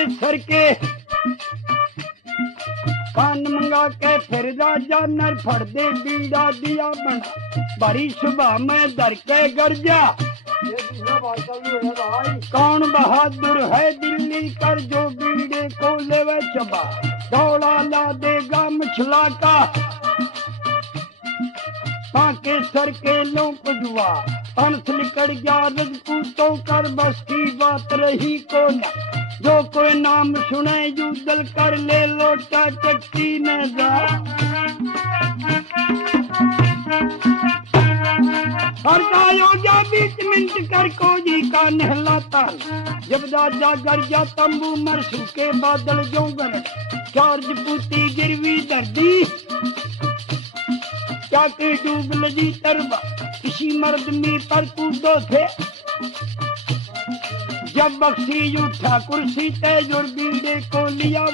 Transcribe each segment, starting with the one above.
के सर के कान मंगा के फिर राजा नर फड़ दे बीड़ा दिया बना बड़ी सुबह में दर के गर्जा कौन बहादुर है दिल्ली कर जो बीड़े को लेवे चबा दौड़ा ला देगा मछला का ताके सर के लोग जुआ अंश निकल गया रजपूतों कर बस की बात रही को न जो कोई नाम सुने युदल कर ले लोटा चट्टी न जा हर जा बीच मिनट कर कोजी का नहलाता जब राजा गर्जा तंबू मर सूखे बादल जोगन चार्ज पूती गिरवी दर्दी क्या के डूब लगी तरबा किसी मर्द में पर कूदो थे जब बख्शी उठा कुर्सी तेज और बीड़े को लिया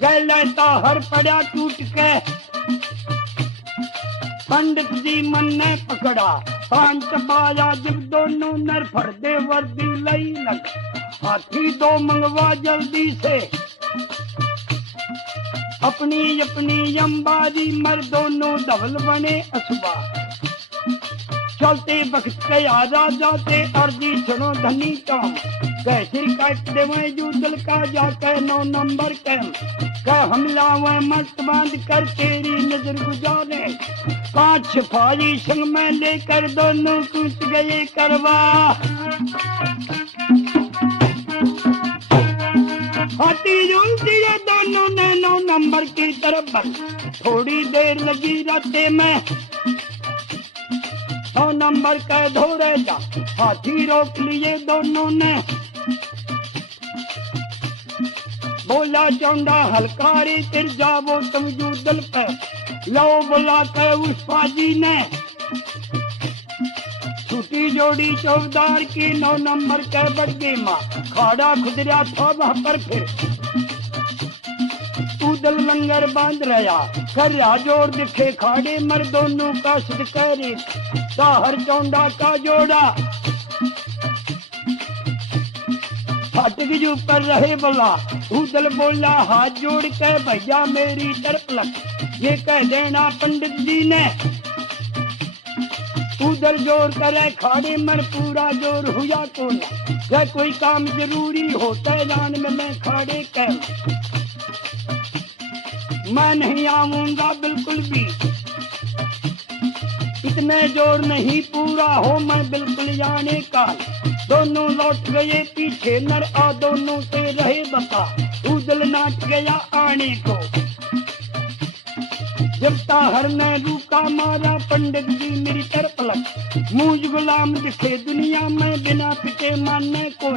गए लेता हर पड़ा टूट के पंडित जी मन ने पकड़ा पांच बाया जब दोनों नर फरदे वर्दी लई लग हाथी दो मंगवा जल्दी से अपनी अपनी अंबारी मर दोनों धवल बने असुबा चलते वक्त के आजा जाते अर्जी सुनो धनी काम कैसे काट देवे युदल का जाके 9 नंबर कैम का हमला वे मस्त बांध कर तेरी नजर गुजारे पांच फारी संग में लेकर दोनों कूद गए करवा हाथी झूलती है दोनों ने 9 नंबर की तरफ थोड़ी देर लगी रास्ते में 9 नंबर का धोरे जा हाथी रोक लिए दोनों ने बोला चौंडा हलकारी तिर जावो तुम युदल पे लो बोला के उस पाजी ने छुट्टी जोड़ी चौकदार की 9 नंबर के बड़गी माँ खाड़ा खुदरा था वहां पर फिर उदल लंगर बांध रहा कर जोड़ दिखे खाड़े मर दोनों का सदकरे हर चौंडा का जोड़ा फाटक जो पर रहे बोला उदल बोला हाथ जोड़ के भैया मेरी तरफ लग ये कह देना पंडित जी ने उदल जोर करे खाड़े मर पूरा जोर हुआ को न कोई काम जरूरी होता है जान में मैं खाड़े कह मैं नहीं आऊंगा बिल्कुल भी इतने जोर नहीं पूरा हो मैं बिल्कुल जाने का दोनों लौट गए पीछे नर आ दोनों से रहे बता उदल नाच गया आने को जब ताहर ने रूका मारा पंडित जी मेरी तरफ लग मुझ गुलाम दिखे दुनिया में बिना पिटे मानने को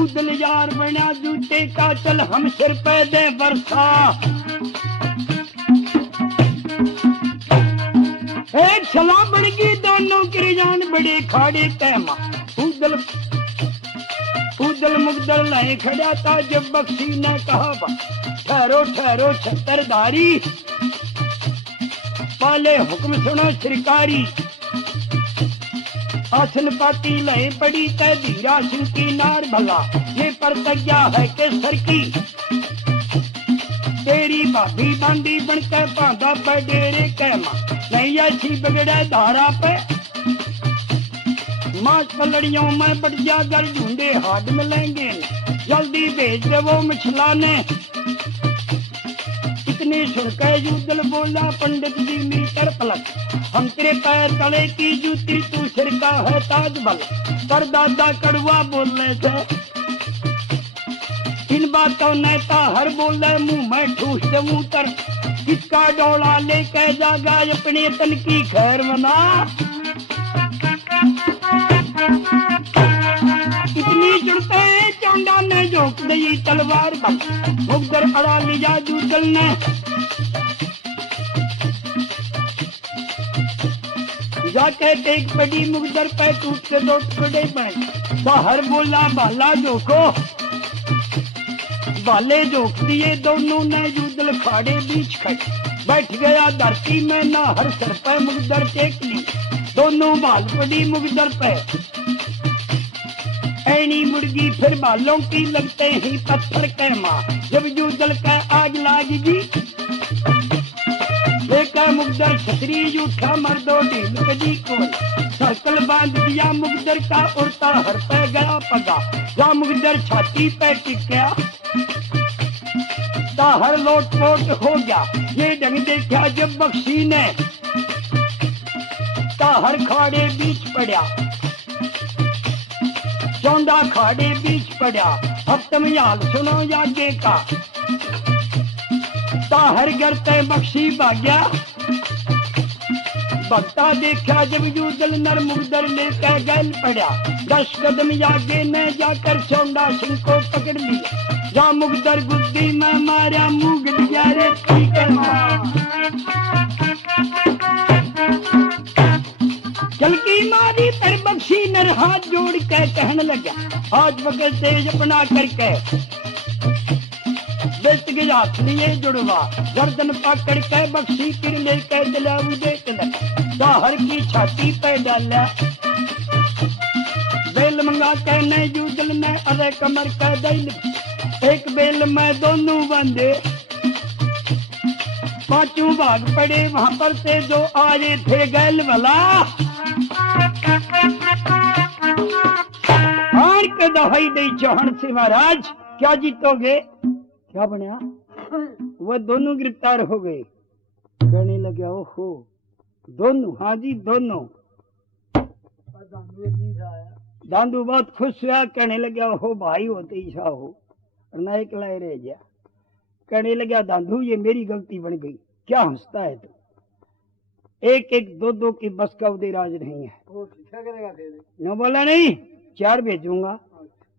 उदल यार बना जूते का चल हम सिर पे दे वर्षा एक छला बढ़ गई दोनों की जान बड़े खाड़े पैमा उदल मुगदल नहीं खड़ा था जब बख्शी ने कहा ठहरो ठहरो छत्तरधारी पाले हुक्म सुनो सरकारी आसन पाती लय पड़ी तय धीरा सिंह की नार भला ये प्रतिज्ञा है के सर की तेरी भाभी बांधी बनकर बांधा पे डेरे कहमा नहीं ऐसी बिगड़े धारा पे माच पलड़ियों में बढ़ जाकर ढूंढे हाथ मिलेंगे जल्दी भेज दे वो मछला ने इतनी सुनकर युदल बोला पंडित जी मेरी तरफ लग हम तेरे पैर तले की जूती तू सिर का है ताज बल पर दादा कड़वा बोलने से इन बातों ने हर बोले मुंह में ठूस से मुंह तर किसका डोला लेके जागा अपने तन की खैर मना इतनी चुड़ते चौंडा ने झोंक दी तलवार बल मुगदर अड़ा लिया युदल ने जाके टेक पड़ी मुगदर पे टूट के 2 टुकड़े बने बाहर बोला बाला झोंको बाले झोंक दिए दोनों ने युदल खाड़े बीच खड़े बैठ गया धरती में ना हर सर पे मुगदर टेक ली दोनों बाल पड़ी मुगदर पे ऐ सैनी मुर्गी फिर बालों की लगते ही पत्थर के माँ जब जूदल का आग लागी देखा मुगदर छतरी उठा मर्दो ढील कजी को सर्कल बांध दिया मुगदर का उड़ता हर पे गया पगा जा मुगदर छाती पे टिका हर लोट पोट हो गया ये ढंग देखा जब बख्शी ने हर खाड़े बीच पड़ा चौंदा खाड़े बीच पड़ा अब तुम याद सुनो आगे का हर घर ते बख्शी भाग्या भक्ता देखा जब जूदल नर मुगदर लेकर गैल पड़ा 10 कदम आगे ने जाकर चौंदा सिंह को पकड़ लिया जा मुगदर गुद्दी में मारा मुंह गया रे चल की मारी पर बख्शी नर हाथ जोड़ के कहने लगा आज वक्त तेज अपना करके बेच के हाथ लिए जुड़वा गर्दन पकड़ के बख्शी फिर लेकर जलाऊ देख हर की छाती पे डाला बेल मंगा के न जूदल में अरे कमर का दिल एक बेल में दोनों बंदे पांचों भाग पड़े वहां पर से जो आए थे गैल वाला हार के दवाई दे चौहान से महाराज क्या जीतोगे क्या बनया वह दोनों गिरफ्तार हो गए कहने लगे ओहो दोनों हाँ जी दोनों दांदू बहुत खुश हुआ कहने लगा ओहो भाई होते ही सा हो और ना एक लाए रह गया कहने लगा दांदू ये मेरी गलती बन गई क्या हंसता है तू एक एक दो दो की बस का उदय राज नहीं है न बोला नहीं 4 भेजूंगा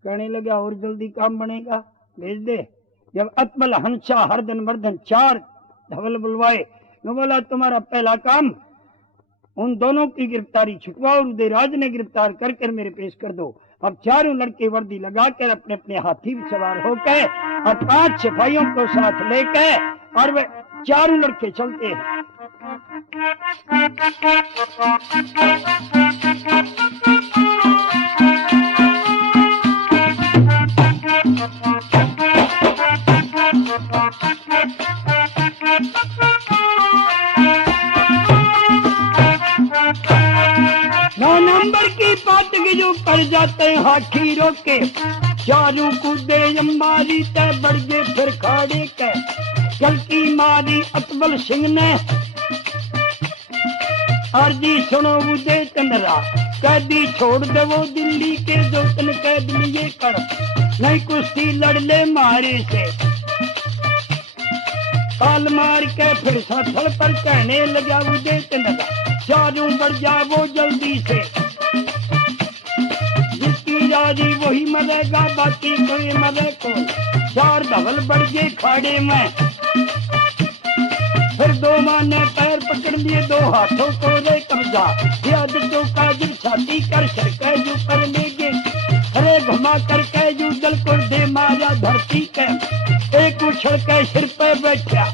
कहने लगा और जल्दी काम बनेगा भेज दे जब अतमल हंसा हरदन मर्दन 4 धवल बुलवाए न बोला तुम्हारा पहला काम उन दोनों की गिरफ्तारी छुटवाओ और उदयराज ने गिरफ्तार कर मेरे पेश कर दो अब 4 लड़के वर्दी लगाकर अपने अपने हाथी में सवार होकर और 5 सिपाहियों को साथ लेकर और वे 4 लड़के चलते हैं नंबर की बात के जो कर जाते हैं हाथी रोके 4 कूदे अंबारी तय बढ़ गए फिर खाड़े के चल की मारी अतबल सिंह ने अर्जी सुनो उदय चंद्रा कैदी छोड़ दे वो दिल्ली के जो तन कैद लिए कर नहीं कुश्ती लड़ ले मारे से ताल मार के फिर सफल पर कहने लगा उदय चंद्रा 4 बढ़ जाओ जल्दी से जिसकी राजी वही मरेगा बाकी कोई मरे को 4 धवल बढ़ गए खाड़े में फिर 2 माने पैर पकड़ लिए 2 हाथों को रे कब्जा याद चौका जब छाती कर सरके जो कर लेगे अरे घुमा कर के जो दल को दे मारा धरती के एक उछल के सिर पे बैठा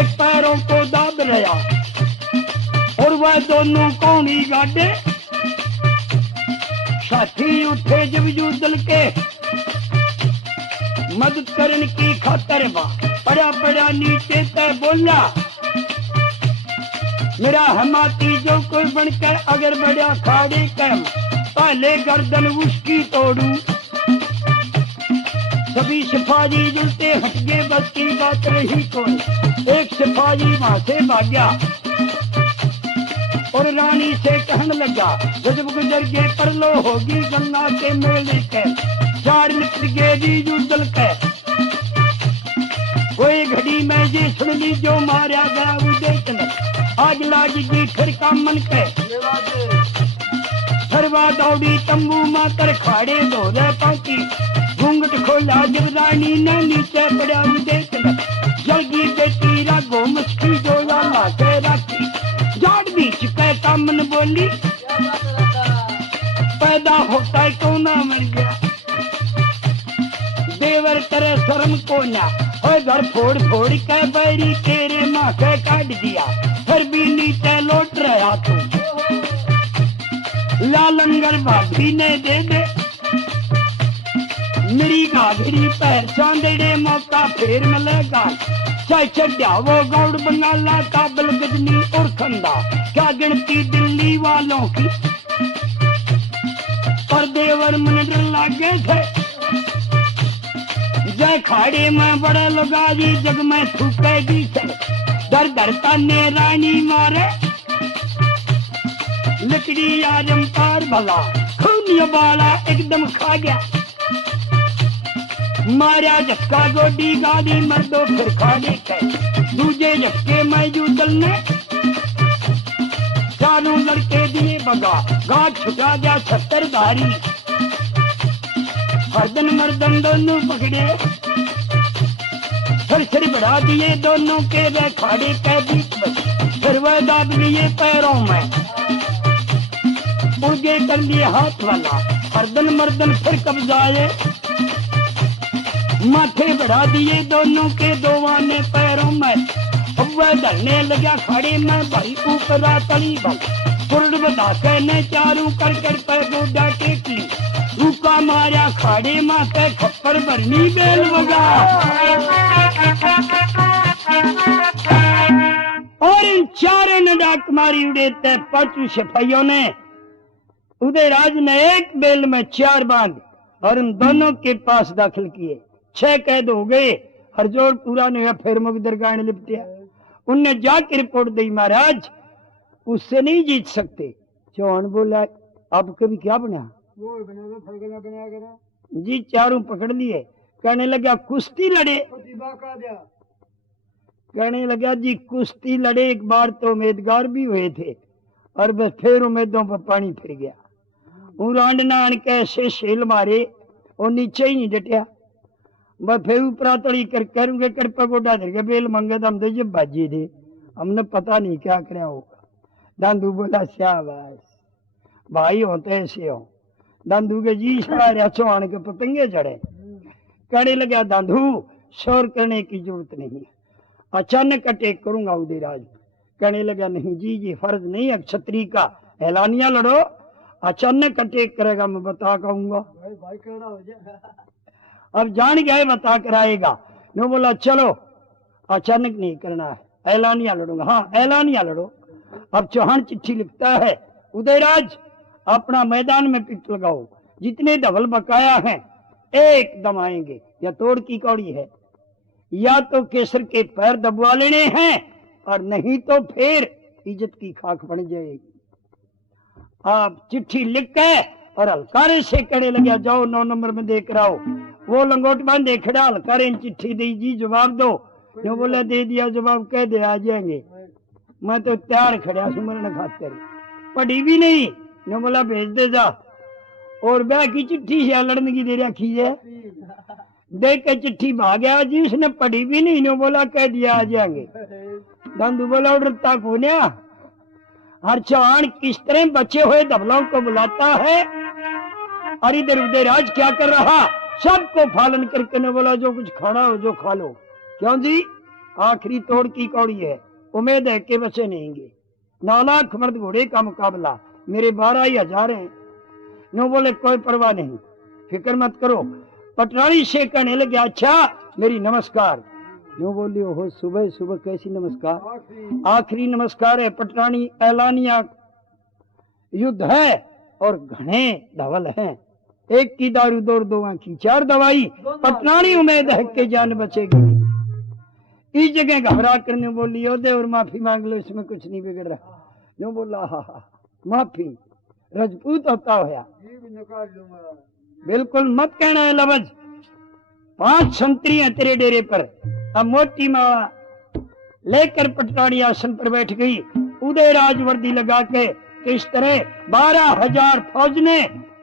एक पैरों को दाब रहा और वह दोनों कौनी गाड़े साथी उठे जब जूदल के मदद करने की खातर पड़ा पड़ा नीचे तय बोला मेरा हमाती जो कोई बनकर अगर बड़ा खाड़े कर पहले गर्दन उसकी तोड़ू सभी सिपाही जुलते हट गए बस की बात रही कोई एक सिपाही वहां से भाग्या और रानी से कहने लगा जब गुजर गए पर लो होगी गंगा के मेले के 4 निकल गए जी जूदल के कोई घड़ी में जी सुन ली जो मारा गया उदय आग लागी फिर का मन के हरवा दौड़ी तंबू मातर खाड़े धोले पाती घूंघट खोला जब रानी ने नीचे पड़ा उदय जल्दी बेटी रागो मछली जो लाला के राखी जाड़ बीच पे का मन बोली पैदा होता है कौन मर गया देवर करे शर्म को ना और घर फोड़ फोड़ के बैरी तेरे माँ के काट दिया फिर भी नीचे लौट रहा तू ला लंगर भाभी ने दे दे मेरी घाघरी पैर चांदड़े मौका फिर मिलेगा चाहे चढ़ा वो गौड़ बंगाला काबल गजनी और खंडा क्या गिनती दिल्ली वालों की पर देवर मन डर लागे थे जय खाड़े में बड़े लोगा जी जग में थूकेगी से दर दर ताने रानी मारे लकड़ी आजम पार भला खूनिया बाला एकदम खा गया मारा झटका गोडी गाड़ी मर्दो फिर खाने के दूजे झटके में जू चलने चारों लड़के दिए बगा गांठ छुटा गया 76 धारी हरदन मर्दन दोनों पकड़े फिर बढ़ा दिए दोनों के वे खाड़े के बीच में फिर वह दाब लिए पैरों में मुर्गे कर लिए हाथ वाला हरदन मर्दन फिर कब्जाए माथे बढ़ा दिए दोनों के दोवाने पैरों में अब वह धरने लगा खाड़े में भाई ऊपर तली बल कुर्ड बधा के ने चारू कर पे गोडा टेक ली रूका मारा खाड़े माते खप्पर भरनी बेल बगा और इन चारों ने डाक मारी उड़ेते 5 सिपाहियों ने उदयराज ने एक बेल में 4 बांध और उन दोनों के पास दाखिल किए 6 कैद हो गए हरजोर पूरा नहीं हुआ फिर मुख दरगाह ने लिपटिया उनने जाके रिपोर्ट दी महाराज उससे नहीं जीत सकते चौहान बोला अब कभी क्या बना वो बना जी चारों पकड़ लिए कहने लगा कुश्ती लड़े कहने लगा जी कुश्ती लड़े एक बार तो उम्मीदगार भी हुए थे और बस फिर उम्मीदों पर पानी फिर गया उरांड नान के ऐसे शेल मारे और नीचे ही नहीं डटिया वह फिर ऊपरा तड़ी कर करूंगे कर पगोडा धर के बेल मंगे तो हम दे जब बाजी दे हमने पता नहीं क्या कराया होगा दांदू बोला शाबाश भाई होते ऐसे हो दांदू के जी सारे चौहान के पतंगे चढ़े कहने लगा दांदू शोर करने की जरूरत नहीं है अचानक अटैक करूंगा उदयराज कहने लगा नहीं जी फर्ज नहीं है क्षत्रिय का ऐलानिया लड़ो अचानक अटैक करेगा मैं बता कहूंगा अब जान गए बता कराएगा नो बोला चलो अचानक नहीं करना है ऐलानिया लड़ूंगा हाँ ऐलानिया लड़ो अब चौहान चिट्ठी लिखता है उदयराज अपना मैदान में पिट लगाओ जितने धवल बकाया हैं एकदम आएंगे या तोड़ की कौड़ी है या तो केसर के पैर दबवा लेने हैं और नहीं तो फिर इज्जत की खाक बन जाएगी आप चिट्ठी लिख के और हलकारे से कड़े लगे जाओ 9 नंबर में देख रहा हो वो लंगोट बांधे खड़ा हलकारे चिट्ठी दी जी जवाब दो जो बोला दे दिया जवाब कह दे आ जाएंगे मैं तो तैयार खड़ा सुमरण खातिर पढ़ी भी नहीं जो बोला भेज दे जा और वह की चिट्ठी से लड़ने की दे रखी है देख के चिट्ठी भाग गया जी उसने पढ़ी भी नहीं नो बोला कह दिया आ जाएंगे दांदू बोला उड़ता कोन्या हर चौहान किस तरह बचे हुए धवलों को बुलाता है और इधर उदयराज क्या कर रहा सबको पालन करके ने बोला जो कुछ खाना हो जो खा लो क्यों जी आखिरी तोड़ की कौड़ी है उम्मीद है के बचे नहींगे 9 लाख मर्द घोड़े का मुकाबला मेरे 12,000 हैं नो बोले कोई परवाह नहीं फिक्र मत करो पटरानी से कहने लगे अच्छा मेरी नमस्कार नो बोली हो सुबह सुबह कैसी नमस्कार आखिरी नमस्कार है पटरानी ऐलानिया युद्ध है और घने धवल हैं एक की दारू 2 आंखी 4 दवाई पटरानी उम्मीद है के जान बचेगी इस जगह घबरा करने बोली दे और माफी मांग लो इसमें कुछ नहीं बिगड़ रहा जो बोला हा माफी रजपूत होता होया बिल्कुल मत कहना है लफज 5 संतरी हैं तेरे डेरे पर अब मोटी माँ लेकर पटरानी आसन पर बैठ गई उदयराज वर्दी लगा के किस तरह 12,000 फौज ने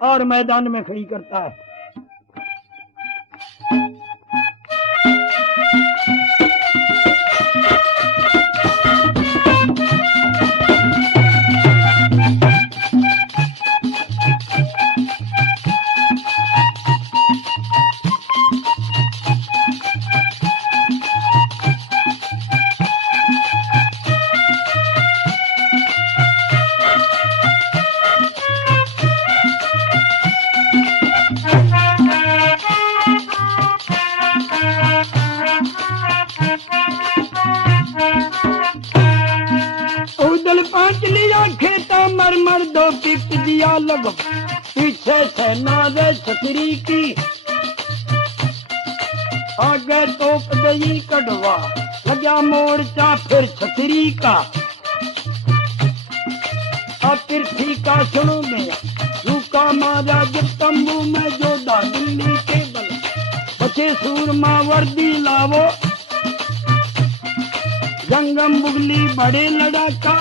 और मैदान में खड़ी करता है पिट दिया लग, पीछे सेना रे छतरी की, आगे तोप दई कड़वा, लगा मोर्चा फिर छतरी का। अब पृथ्वी का सुनो गया, रूका मारा जब तंबू में जोधा दिल्ली के बल, बचे सूरमा वर्दी लावो, जंगम बुगली बड़े लड़ाका,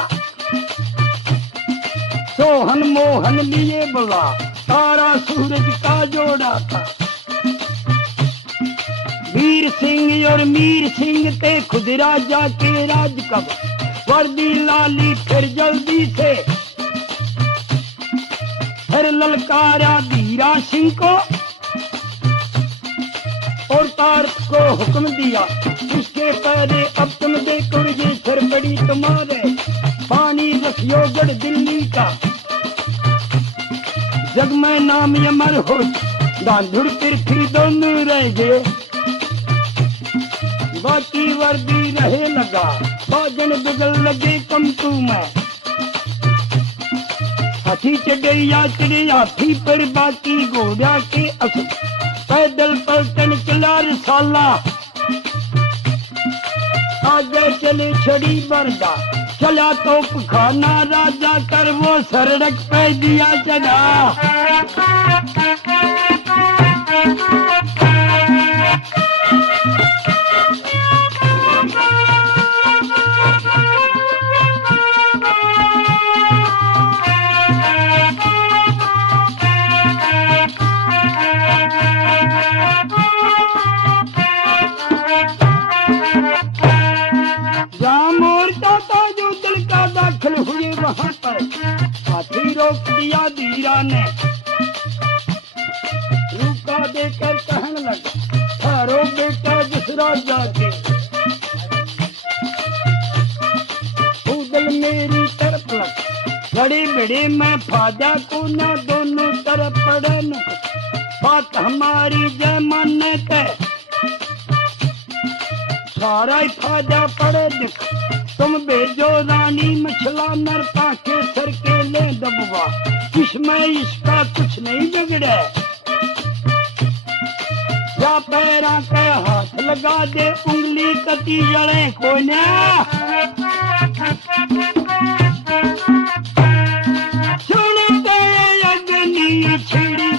सोहन मोहन लिए बुला, तारा सूरज का जोड़ा था। वीर सिंह और मीर सिंह ते खुद राजा के राज कब, वर्दी लाली फिर जल्दी से, फिर ललकारा धीरा सिंह को और तारक को हुक्म दिया, इसके पहले अब तुम देखो ये फिर बड़ी तुम्हारे, पानी रखियो गढ़ दिल्ली का, जग में नाम यमर हो, दांधुर पृथ्वी दोनों रह गए, बाकी वर्दी रहे लगा, बाजन बिगल लगे कमतू में, हाथी चढ़े या चढ़े हाथी पर, बाकी घोड़ा के असर, पैदल पलटन चला रसाला, आगे चले छड़ी बरदा, चला तो खाना राजा कर वो सड़क पे दिया चढ़ा। वहां पर हाथी रोक दिया धीरा ने, रूका देकर कहने लगा, थारो बेटा जिस राजा के, उदल मेरी तरफ लग, बड़े बड़े मैं फाजा को ना दोनों तरफ पड़े न, बात हमारी जय मानने के, सारा ही फाजा पड़े दिख, तुम भेजो रानी मछला नरता के सर के ले दबवा, इसमें इसका कुछ नहीं बिगड़े, या पैरा के हाथ लगा दे, उंगली कटी जड़े को ना, सुनते अग्नि छिड़ी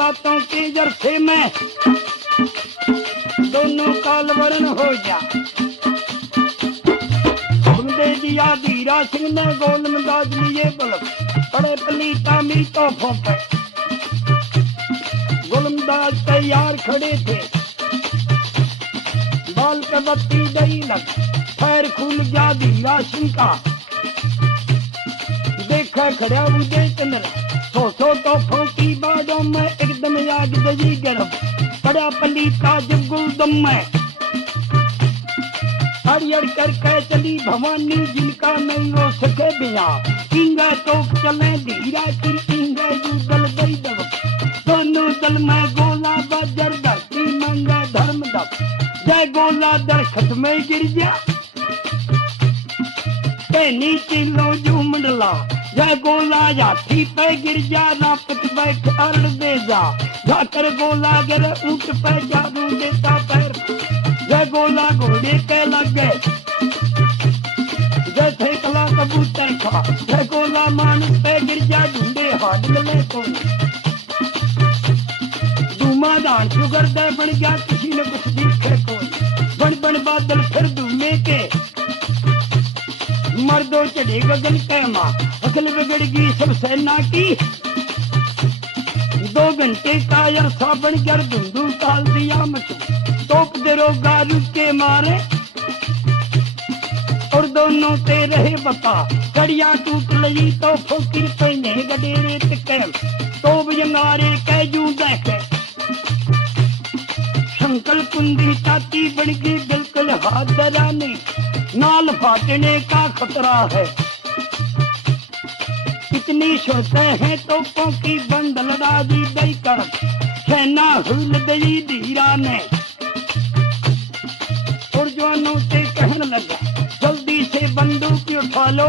बातों के जरसे में दोनों काल वरण हो जा, दे दिया धीरा सिंह ने गोलंदाज लिए बल्ब, बड़े पलीता मी तोहफों पे, गोलंदाज तैयार खड़े थे, बाल पे बत्ती दई लग, पैर खुल गया धीरा सिंह का, देखा खड़ा उदय चंद्र, सौ तोहफों की बाड़ों में एकदम याद दई गर्भ, बड़ा पलीता जब गुलदम में, हरियर करके चली भवानी जिनका नहीं हो सके बिया, इंगे तो चले धीरा की इंगे दल दई दब, दोनों दल में गोला बाजर धरती मंगे धर्म दब, जय गोला दरखत में गिर जा, कहनी चिल्लो जू मंडला, जय गोला हाथी पे गिर जा, रापत बैठ अरड़ दे जा, जाकर गोला गिर ऊंट पे जादू देता पैर जय गोला घोड़े के लग गए जैसे कला कबूतर खा जय गोला मानुस पे गिर जा ढूंढे हाथ मिले तो धूमा धान शुगर दे बन गया किसी ने कुछ दिखे कोई बन बन बादल फिर धूमे के मर्दों चढ़े गगन के माँ अकल बिगड़ गई सब सेना की 2 घंटे का अरसा बन कर धुंधू डाल दिया मचू तोप दरोगा रुक के मारे और दोनों ते रहे बता कड़िया टूट लगी तो फकीर पहने गडेरे टिकम तो बजंगारे कैजू देखे शंकर कुंदी ताती बन गई बिल्कुल हाथ डराने नाल फाटने का खतरा है इतनी सोते हैं तोपों की बंडल डाली दई कर सेना हुल गई धीरा ने और जवानों से कहने लगा जल्दी से बंदूक उठा लो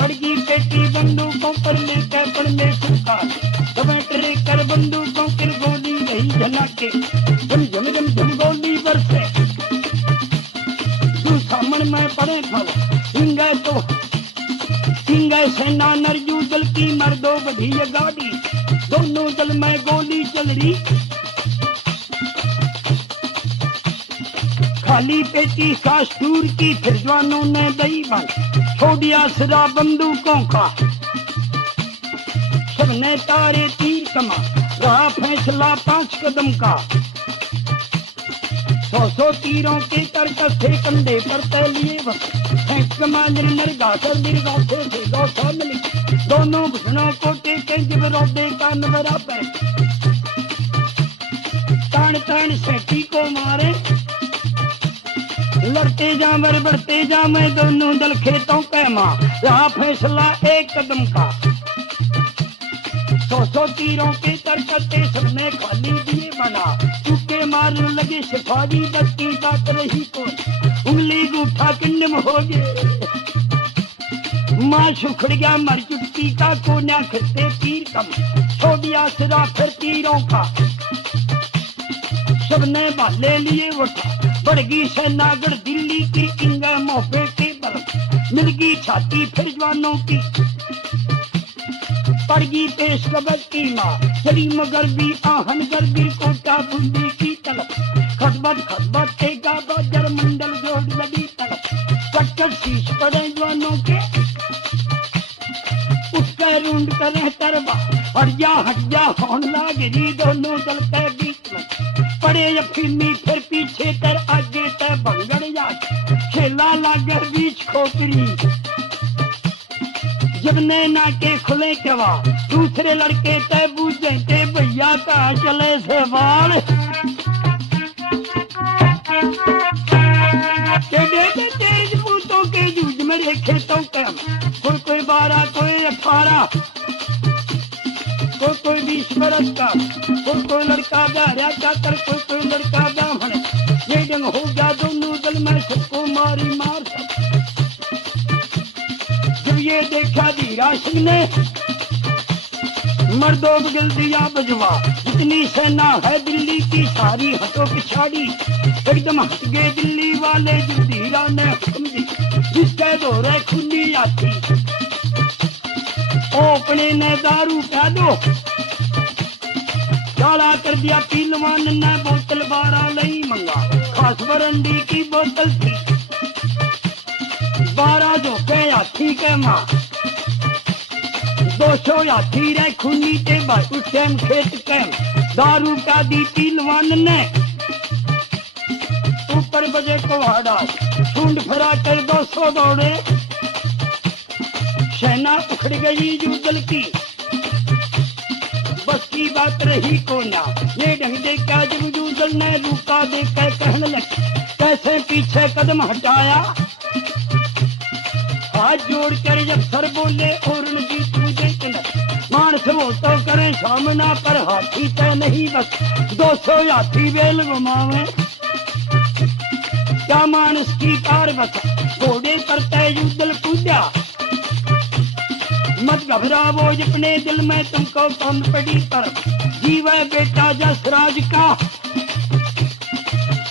पड़गी पेटी बंदूकों पर में फुका टमाटर कर बंदूकों पर गोली रही झलाके झम झम झम झम गोली बरसे तू सामन में पड़े खड़ा हिंगे तो सिंगा सेना नरजू दल की मर्दों बढ़ी गाड़ी दोनों दल में गोली चल रही खाली पेटी कास्तूर की फिर जवानों ने दई बन छोड़िया सिरा बंदूकों का सबने तारे तीर कमा रहा फैसला 5 कदम का 100 तीरों के करकस थे कंधे पर तैलिए वक्त दोनों घुटनों को टेके जब रोडे का नवरा पे तान तान सेठी को मारे लड़ते जा वर बढ़ते जा मैं दोनों दल खेतों के माँ रहा फैसला 1 कदम का 100 तीरों के तरकते सबने खाली दिए बना चुके मारने लगे सिपाही दस्ती काट रही को उंगली गूठा किन्नम हो गए माँ सुखड़ गया मर चुटकी का कोन्या खिलते तीर कम छोड़िया सिरा फिर तीरों का सबने भाले लिए उठा बढ़गी सेनागढ़ दिल्ली की इंगा मोहबे के बल मिलगी छाती फिर जवानों की पड़गी पेश कबज की माँ चली मगर भी आहन गर्दी कोटा बुंदी की तलप खटबट टेगा बजर मंडल जोड़ लगी तलप कट्टर शीश पड़े जवानों के उसके रूंड करे तरबा हट जा होन लागिरी दोनों दल के बीच में पड़े अफीमी फिर पीछे तर आगे ते भंगड़ जा खेला लागे बीच खोपरी जब नैना के खुले केवा दूसरे लड़के ते बूझे ते भैया का चले से बाल के तेज पूतों के जूझ में रेखे तो कम कोई 12 कोई 18 कोई 20 बरस का कोई लड़का गारा चाकर कोई लड़का ब्राह्मण ये जंग हो गया दोनों दल में सबको मारी मार जब ये देखा धीरा सिंह ने मर्दों बगल दिया बजवा जितनी सेना है दिल्ली की सारी हटो पिछाड़ी एकदम हट गए दिल्ली वाले जब धीरा ने हुक्म दी जिसके दौरे खुली आती ओ अपने ने दारू पा दो काला कर दिया पीलवान ने बोतल 12 लई मंगा खास बरंडी की बोतल थी 12 जो के हाथी के माँ 200 हाथी रे खूनी के बाद उस टाइम खेत के दारू का दी पीलवान ने ऊपर बजे को हाड़ा सूंड फरा कर 200 दौड़े सेना उखड़ गई जूदल की बस की बात रही कोना ये ढंग देखा जब जूदल ने रूका देखकर कहने लगे कैसे पीछे कदम हटाया हाथ जोड़कर जब सर बोले और रणजीत मुझे मानस वो तो करें सामना पर हाथी तय नहीं बस 200 हाथी बेल घुमावे क्या मानस की कार बसा घोड़े पर तय युद्धल कूदा मत घबरावो अपने दिल में तुमको कौन पड़ी पर जीव बेटा जसराज का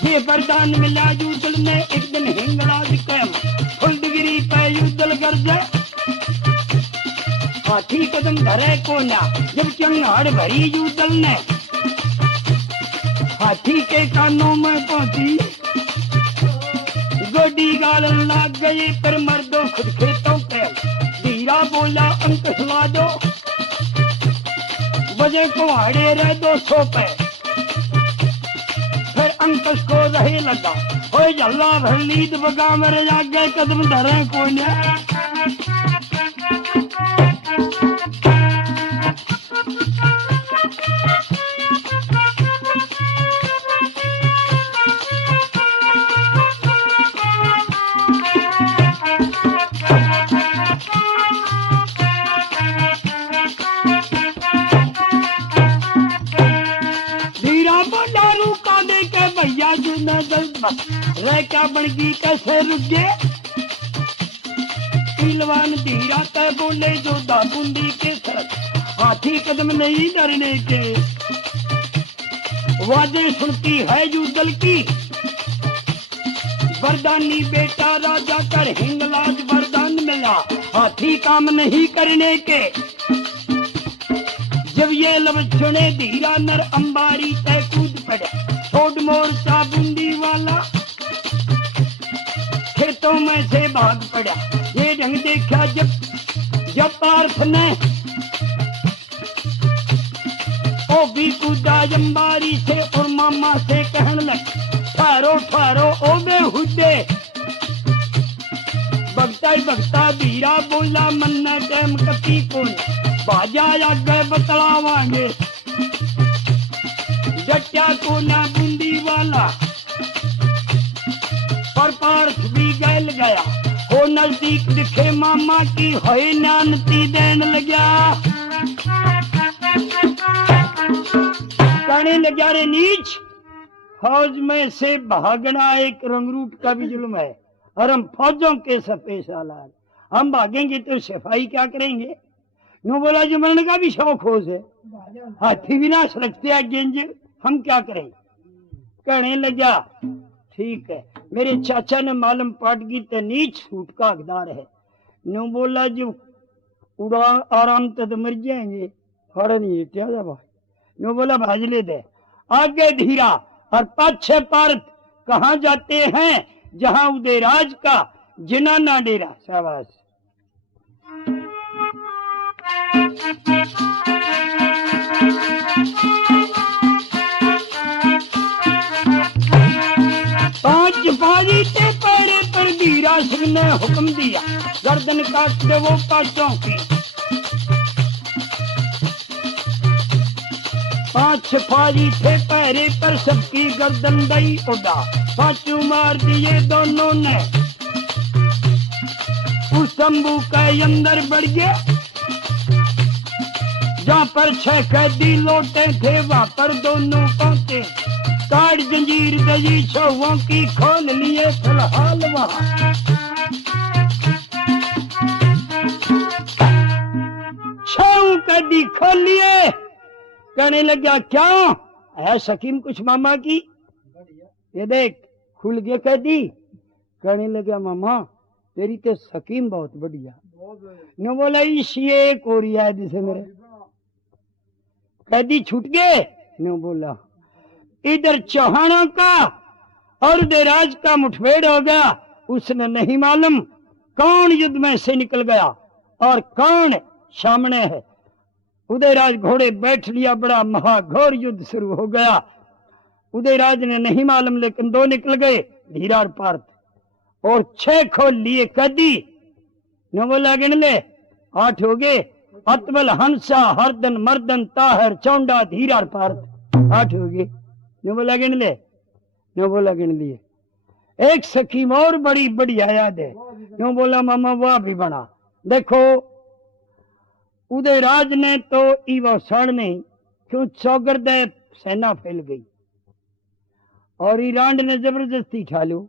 ये वरदान मिला यूदल ने एक दिन हिंगराज कैम फुल डिग्री पे यूदल गर्जे हाथी कदम धरे कोना जब चंगाड़ भरी यूदल ने हाथी के कानों में पहुंची गोडी गालन लाग गई पर मर्दों खुद खेतों पे धीरा बोला अंक सुना दो बजे को हाड़े रहे 200 पे फिर अंकुश को रहे लगा ओए जल्ला भर नींद बगा मेरे जागे कदम धरे कोने रह क्या बनगी कैसे रुक गए पीलवान धीरा तय बोले जो दाबुंदी के सर हाथी कदम नहीं डरने के वाजे सुनती है यूदल की वरदानी बेटा राजा कर हिंगलाज वरदान मिला हाथी काम नहीं करने के जब ये लफ्ज सुने धीरा नर अंबारी तय कूद पड़े छोड़ मोर्चा बूंदी वाला खेतों में से भाग पड़ा ये ढंग देखा जब पार्थ ने ओ भी कूदा अंबारी से और मामा से कहने लगे ठहरो ठहरो ओ बेहुदे भगता धीरा बोला मन्ना टाइम कती को बाजा आगे बतलावांगे जट्या को ना बूंदी वाला पर पार्थ भी गैल गया हो नजदीक दिखे मामा की होए नानती देन लगा कहने लगा रे नीच फौज में से भागना एक रंगरूट का भी जुल्म है और हम फौजों के सपेश हालात हम भागेंगे तो सफाई क्या करेंगे नो बोला जो मरने का भी शौक हो से हाथी विनाश रखते हैं गेंज हम क्या करें कहने लगा ठीक है मेरे चाचा ने मालूम पाट की ते नीच सूट का हकदार है नो बोला जो उड़ा आराम तक मर जाएंगे फौरन ये क्या भाई नो बोला भाजले दे आगे धीरा और पाछे पार्थ कहाँ जाते हैं जहाँ उदयराज का जिना ना डेरा शाबाश पाजी के पैरे पर धीरा सिंह ने हुक्म दिया गर्दन काट दे वो पांचों की 5 फाजी थे पैरे पर सबकी गर्दन दई उड़ा 5 मार दिए दोनों ने उस तंबू के अंदर बढ़ गए जहाँ पर 6 कैदी लौटे थे वहां पर दोनों पहुंचे काट जंजीर दजी छुओं की खोल लिए फिलहाल वहां 6 कैदी खोल लिए कहने लगा क्या है शकीम कुछ मामा की ये देख खुल गया कैदी कहने लगा मामा तेरी तो शकीम बहुत बढ़िया न बोला इसी एक और याद से मेरे कैदी छूट गए न बोला इधर चौहानों का और उदयराज का मुठभेड़ हो गया उसने नहीं मालूम कौन युद्ध में से निकल गया और कौन सामने है उदयराज घोड़े बैठ लिया बड़ा महाघोर युद्ध शुरू हो गया उदयराज ने नहीं मालूम लेकिन 2 निकल गए धीरा और पार्थ और 6 खोल लिए कैदी न बोला गिन ले 8 हो गए अतबल हंसा हरदन मर्दन ताहर चौंडा धीरा और पार्थ 8 हो गए न बोला गिन ले न बोला गिन लिए एक सकीम और बड़ी बढ़िया याद है क्यों बोला मामा वाह भी बना देखो उदयराज ने तो ईवा सण नहीं क्यों चौगरद सेना फैल गई और ईरान ने जबरदस्ती ठा लो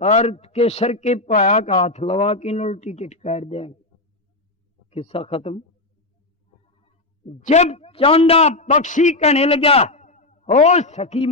और केसर के पाया का हाथ लवा की उल्टी टिटकार दें किस्सा खत्म। जब चांदा पक्षी कहने लगा, ओ सखी